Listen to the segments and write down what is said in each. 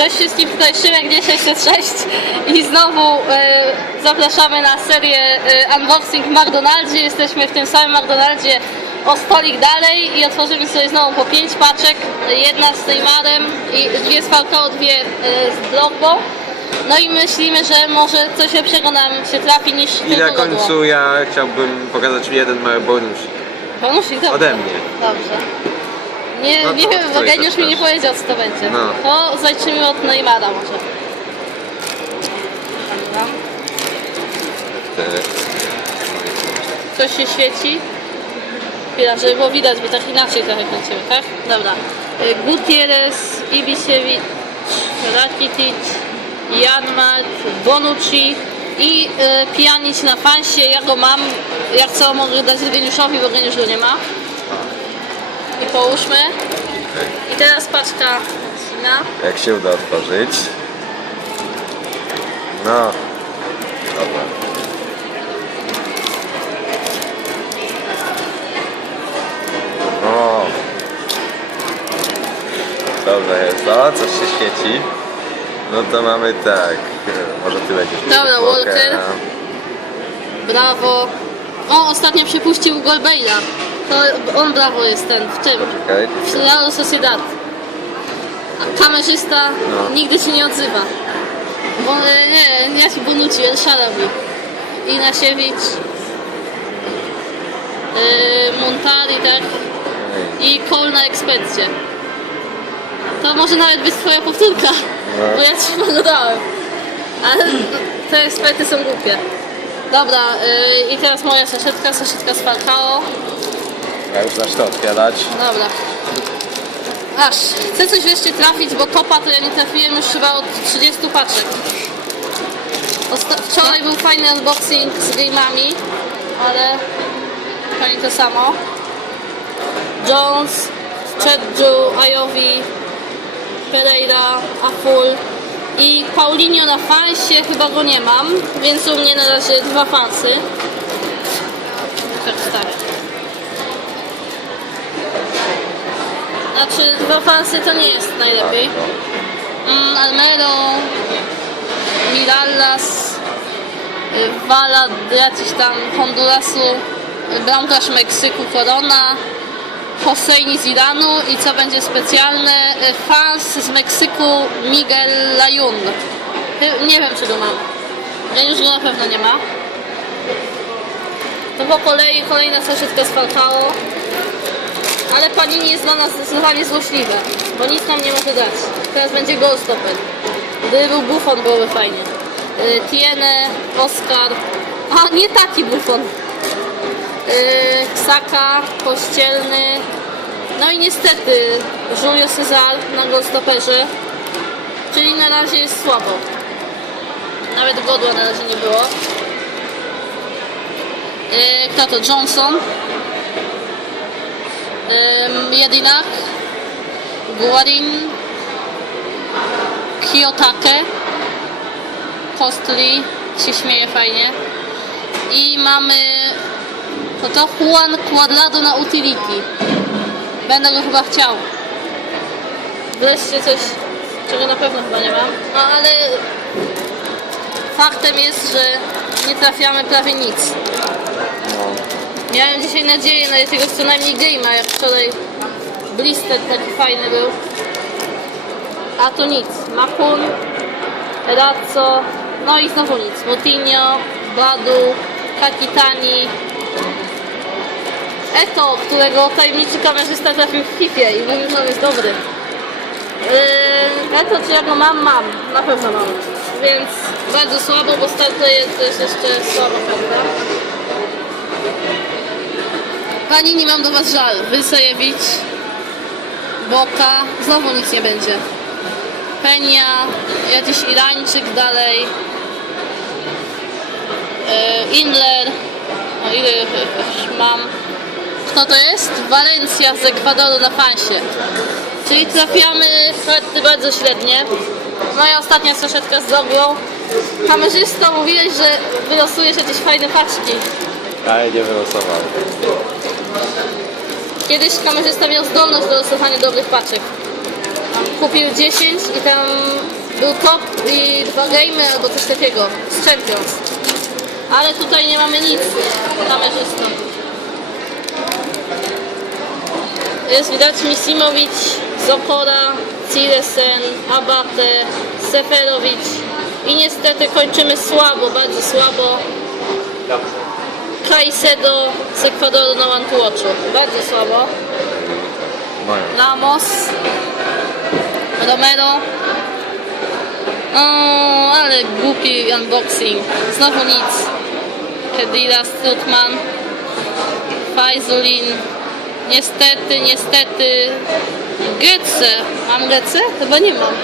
Cześć wszystkim, tutaj Szymek 606 i znowu e, zapraszamy na serię e, unboxing w McDonaldzie. Jesteśmy w tym samym McDonaldzie o stolik dalej i otworzymy sobie znowu po 5 paczek. Jedna z Neymarem i dwie z Falcao, dwie e, z Drogba. No i myślimy, że może coś lepszego nam się trafi niż I na końcu ja chciałbym pokazać jeden mały bonus. Bonusik, dobrze. Ode mnie. Dobrze. Nie, No nie wiem, bo Geniusz jeszcze mi nie powiedział co to będzie. No. To zacznijmy od Neymara może. Dobra. Coś się świeci. Chwila, żeby było widać, bo tak inaczej trochę kręcimy, tak? Dobra. Y, Gutierrez, Ibisiewicz, Rakitic, Janmat, Bonucci i y, Pjanic na fansie. Ja go mam. Jak co mogę dać Geniuszowi, bo Geniusz go nie ma. I połóżmy. I teraz paczka Sina. Jak się uda otworzyć. No. Dobra. O. Dobrze jest. O, coś się świeci. No to mamy tak. Może ty będziesz. Dobra, Walker. Walkera. Brawo. O, ostatnio przepuścił gol Bale'a. To on brawo jest ten w tym. Okej. W Real Sociedad. A kamerzysta No. nigdy się nie odzywa. Bo, e, nie, ja ci Bonucci, El Sharawi. Inasiewicz. Yy, Montari, tak? I Cole na ekspercie. To może nawet być twoja powtórka, No. bo ja ci pogadałem. Ale te eksperty są głupie. Dobra, yy, i teraz moja saszetka, saszetka z Falcao. Ja już zacznę otwierać. Dobra. Aż, chcę coś wreszcie trafić, bo topa to ja nie trafiłem już chyba od 30 paczek. Osta- wczoraj był fajny unboxing z game'ami, ale to to samo. Jones, Chedju, Ajowi, Pereira, Aful i Paulinho na fansie, chyba go nie mam, więc u mnie na razie dwa fansy. Tak, tak. Znaczy, dwa fansy to nie jest najlepiej. Mm, Almero, Mirallas, y, Vala, jakiś tam Hondurasu, bramkarz Meksyku Corona, Hosseini z Iranu i co będzie specjalne, y, fans z Meksyku Miguel Layun. Nie wiem czy go mam. Ja już go na pewno nie ma. To po kolei kolejna saszetka z Falcao. Ale Panini jest dla nas zdecydowanie złośliwe, bo nic nam nie może dać. Teraz będzie goal stopper. Gdyby był Buffon, byłoby fajnie. Yy, Oscar. A, nie taki Buffon. Yy, Ksaka, Kościelny. No i niestety Julio Cesar na goal stopperze. Czyli na razie jest słabo. Nawet godła na razie nie było. Yy, kto to? Johnson. Ym, Jedinak, Guarin, Kiyotake, Kostli, się śmieje fajnie. I mamy to to Juan Cuadrado na utility. Będę go chyba chciał. Wreszcie coś, czego na pewno chyba nie mam. No ale faktem jest, że nie trafiamy prawie nic. Miałem dzisiaj nadzieję na jakiegoś co najmniej game'a, jak wczoraj blister taki fajny był. A to nic. Makun, Razzo, no i znowu nic. Motinho, Badu, Kakitani, Eto, którego tajemniczy kamerzysta trafił w FIFA i mówił, że jest dobry. Yy, Eto, czy ja go mam? Mam. Na pewno mam. Więc bardzo słabo, bo startuje to jest jeszcze słabo, prawda? Pani, nie mam do Was żal. Wysejewicz, Boka, znowu nic nie będzie. Penia, jakiś Irańczyk dalej. Yy, Inler, o ile już mam. Kto to jest? Walencja z Ekwadoru na fansie. Czyli trafiamy karty bardzo średnie. Moja ostatnia saszetka z drogą. Kamerzysta mówiłeś, że wylosujesz jakieś fajne paczki. Ale nie wylosował. Kiedyś kamerzysta miał zdolność do losowania dobrych paczek. kupił 10 i tam był top i dwa gamey albo coś takiego z Champions. Ale tutaj nie mamy nic, kamerzysta. Jest widać Misimowicz, Zopora, Cilesen, Abate, Seferowicz i niestety kończymy słabo, bardzo słabo. Caicedo z Ekwadoru na One to Watchu. Bardzo słabo. Ramos, Romero. O, ale głupi unboxing. Znowu nic. Kedira, Strutman, Fajzulin. Niestety, niestety. Gece. Mam Gece? Chyba nie mam.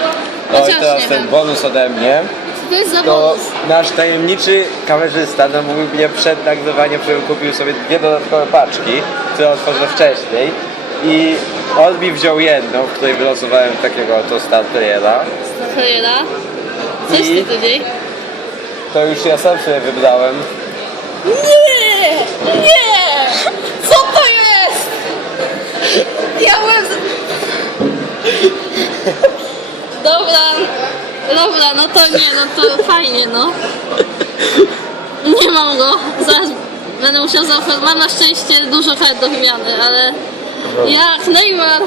No i Chociaż teraz nie ten wiem. bonus ode mnie. To jest To nasz tajemniczy kamerzysta namówił mnie przed nagrywaniem, żebym kupił sobie dwie dodatkowe paczki, które otworzę wcześniej. I on mi wziął jedną, w której wylosowałem takiego oto Star Playera. Ferreira. Coś I- ty tydzień? To już ja sam sobie wybrałem. Nie! Nie! Co to jest? Ja byłem... z- Dobra, dobra, no to nie, no to fajnie, no. Nie mam go, zaraz będę musiał zaoferować. Mam na szczęście dużo kart do wymiany, ale jak Neymar...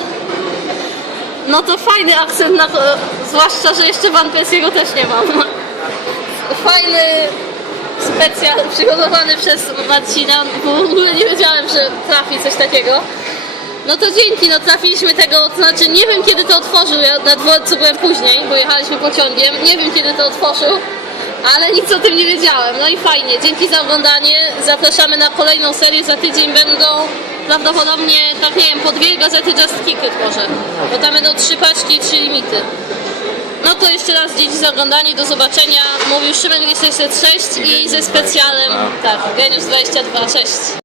No to fajny akcent, na, zwłaszcza, że jeszcze Van Persiego też nie mam. Fajny specjal przygotowany przez Marcina, bo w ogóle nie wiedziałem, że trafi coś takiego. No to dzięki, no trafiliśmy tego, to znaczy nie wiem kiedy to otworzył, ja na dworcu byłem później, bo jechaliśmy pociągiem, nie wiem kiedy to otworzył, ale nic o tym nie wiedziałem, no i fajnie, dzięki za oglądanie, zapraszamy na kolejną serię, za tydzień będą prawdopodobnie, tak nie wiem, po dwie gazety Just Kick It może, bo tam będą trzy paczki trzy limity. No to jeszcze raz dzięki za oglądanie, do zobaczenia. Mówił Szymek 606 i ze specjalem, tak, Geniusz 22, cześć.